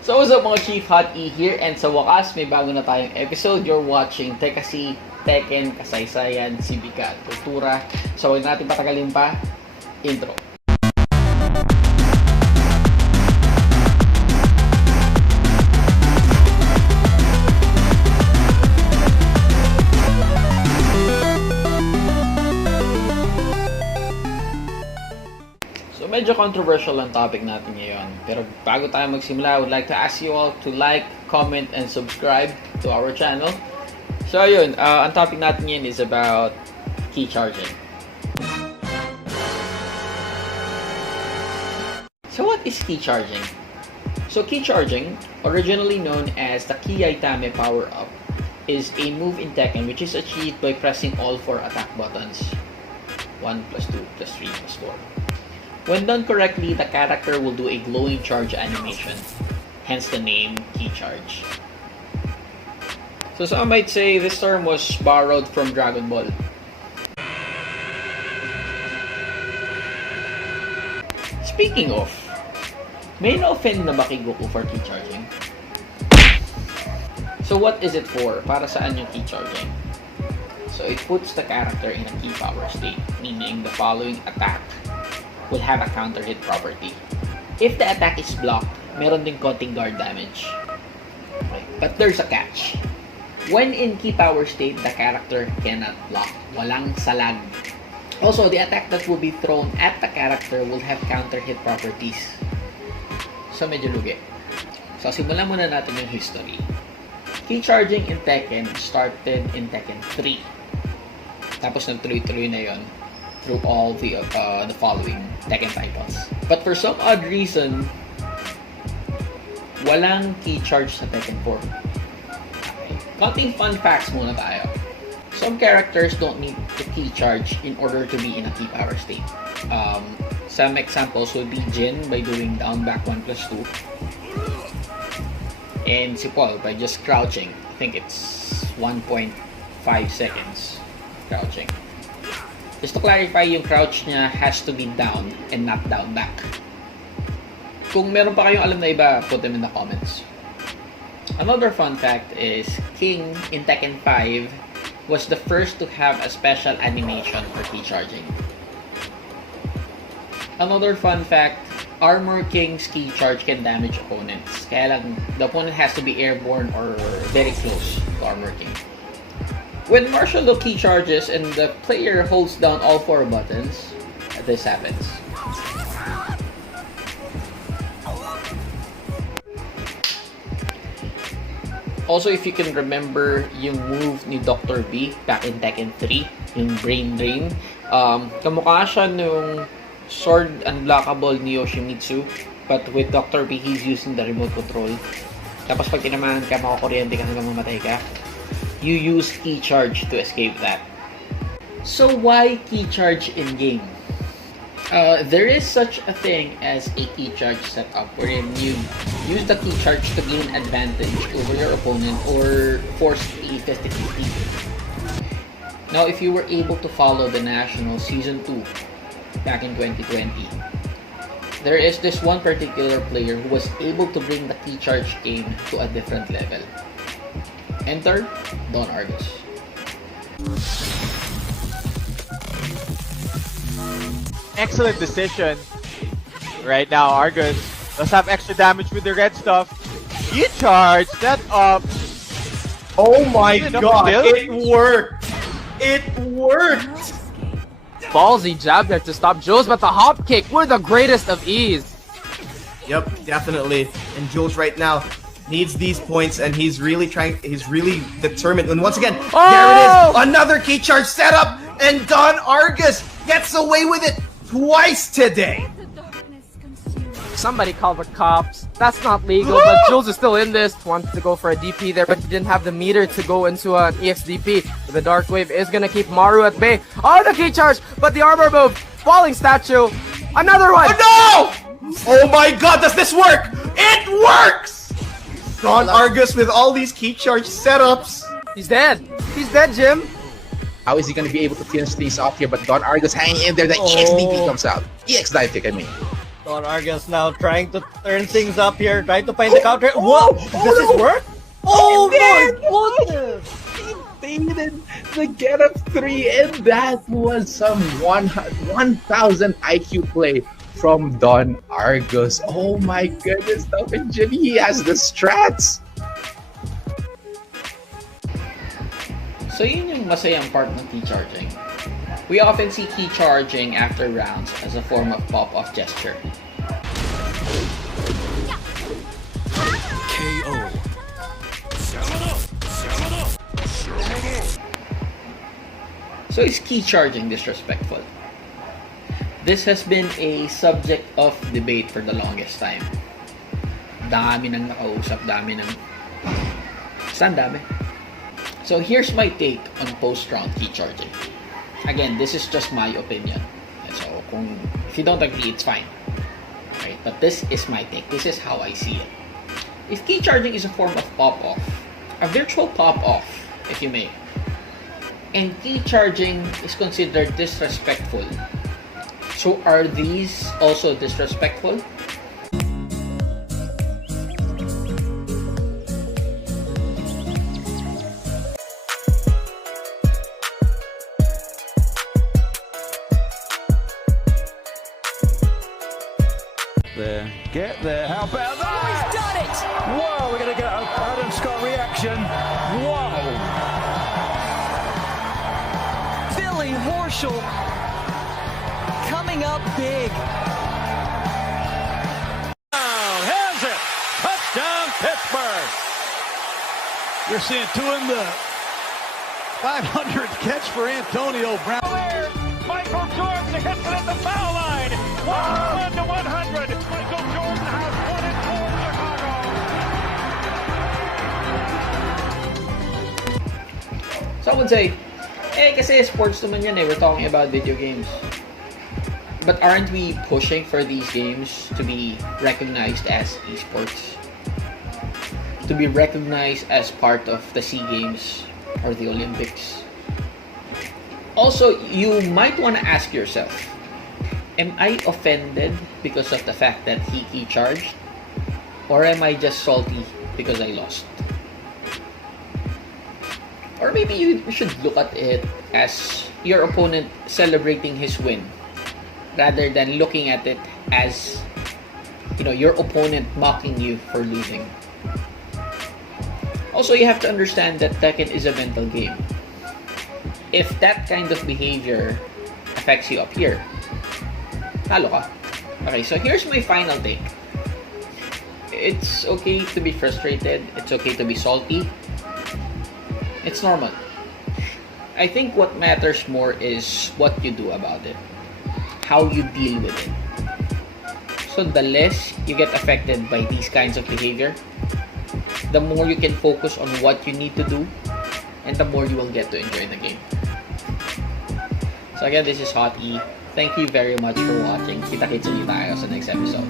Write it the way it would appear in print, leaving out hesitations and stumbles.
So what's up mga Chief Hot E here, and sa wakas may bago na tayong episode. You're watching TEKKASI, Tekken, Kasaysayan, Sibika at Kultura. So huwag natin patagalin pa, intro. Medyo controversial ang topic natin ngayon. Pero bago tayo magsimula, I would like to ask you all to like, comment, and subscribe to our channel. So yun, ang topic natin ngayon is about key charging. So what is key charging? So key charging, originally known as the Ki Itame power-up, is a move in Tekken which is achieved by pressing all 4 attack buttons. 1 plus 2 plus 3 plus 4. When done correctly, the character will do a glowing charge animation, hence the name Key Charge. So some might say this term was borrowed from Dragon Ball. Speaking of, may na-offend na ba kay Goku for Key Charging? So what is it for? Para saan yung Key Charging? So it puts the character in a key power state, meaning the following attack will have a counter hit property. If the attack is blocked, meron din konting guard damage. Okay. But there's a catch. When in key power state, the character cannot block. Walang salag. Also, the attack that will be thrown at the character will have counter hit properties. So medyo lugi. So simulan muna natin yung history. Key charging in Tekken started in Tekken 3. Tapos nagtuloy-tuloy na yon through all the following Tekken titles. But for some odd reason, walang key charge sa Tekken 4. Okay. Konting fun facts muna tayo. Some characters don't need to key charge in order to be in a key power state. Some examples would be Jin by doing down back 1 plus 2. And si Paul by just crouching. I think it's 1.5 seconds crouching. Just to clarify, yung crouch niya has to be down and not down back. Kung meron pa kayong alam na iba, put them in the comments. Another fun fact is King in Tekken 5 was the first to have a special animation for key charging. Another fun fact, Armor King's key charge can damage opponents. Kaya lang, the opponent has to be airborne or very close to Armor King. When martial law key charges and the player holds down all 4 buttons, this happens. Also, if you can remember yung move ni Dr. B back in Tekken 3, yung Brain Drain, kamukha siya nung Sword Unblockable ni Yoshimitsu, but with Dr. B, he's using the remote control. Tapos pag tinamahan ka, makakuryente ka hanggang mamatay ka. You use key charge to escape that. So why key charge in game? There is such a thing as a key charge setup wherein you use the key charge to gain advantage over your opponent or force a 50-50. Now, if you were able to follow the National Season 2 back in 2020, there is this one particular player who was able to bring the key charge game to a different level. Enter Don Argus. Excellent decision. Right now, Argus does have extra damage with the red stuff. He charged that up. Oh my god, still? it worked! It worked! Ballsy jab there to stop Jules, but the hop kick were the greatest of ease. Yep, definitely. And Jules right now needs these points, and he's really determined. And once again, there it is! Another key charge setup, and Don Argus gets away with it twice today! Somebody called the cops. That's not legal, but Jules is still in this. Wanted to go for a DP there, but he didn't have the meter to go into an EXDP. But the Dark Wave is gonna keep Maru at bay. Oh, the key charge, but the armor move. Falling statue. Another one! Oh no! Oh my god, does this work? It works! Don Argus with all these key charge setups. He's dead. He's dead, Jim. How is he going to be able to finish things off here? But Don Argus hanging in there. The EXDP comes out. EX dive kick, I mean. Don Argus now trying to turn things up here, trying to find the counter. Whoa! Does this work? Oh my goodness! Baited the get up 3, and that was some 1000 IQ play from Don Argus. Oh my goodness, Dolphin Jimmy, he has the strats. So yun yung masayang part ng key charging. We often see key charging after rounds as a form of pop-off gesture. KO. So is key charging disrespectful? This has been a subject of debate for the longest time. Dami nang nakausap, dami nang... Saan dami? So here's my take on post-round key charging. Again, this is just my opinion. And so if you don't agree, it's fine. Right? But this is my take. This is how I see it. If key charging is a form of pop-off, a virtual pop-off, if you may, and key charging is considered disrespectful, so are these also disrespectful? There. Get there. How about that? Oh, he's done it! Whoa, we're going to get an Adam Scott reaction. Whoa! Billy Horschel coming up big. Has it! Touchdown, Pittsburgh! You're seeing 2 in the 500th catch for Antonio Brown. There, Michael Jordan hits it at the foul line. 1 to 100. Michael Jordan has won it for Chicago. Some would say, kasi sports naman yan eh, we're talking about video games. But aren't we pushing for these games to be recognized as esports? To be recognized as part of the SEA Games or the Olympics? Also, you might want to ask yourself, am I offended because of the fact that he key charged? Or am I just salty because I lost? Or maybe you should look at it as your opponent celebrating his win rather than looking at it as, your opponent mocking you for losing. Also, you have to understand that Tekken is a mental game. If that kind of behavior affects you up here, talo ka. Okay, so here's my final take. It's okay to be frustrated. It's okay to be salty. It's normal. I think what matters more is what you do about it. How you deal with it. So the less you get affected by these kinds of behavior, the more you can focus on what you need to do, and the more you will get to enjoy the game. So again, this is Hot E. Thank you very much for watching. Kita-kits ulit tayo sa next episode.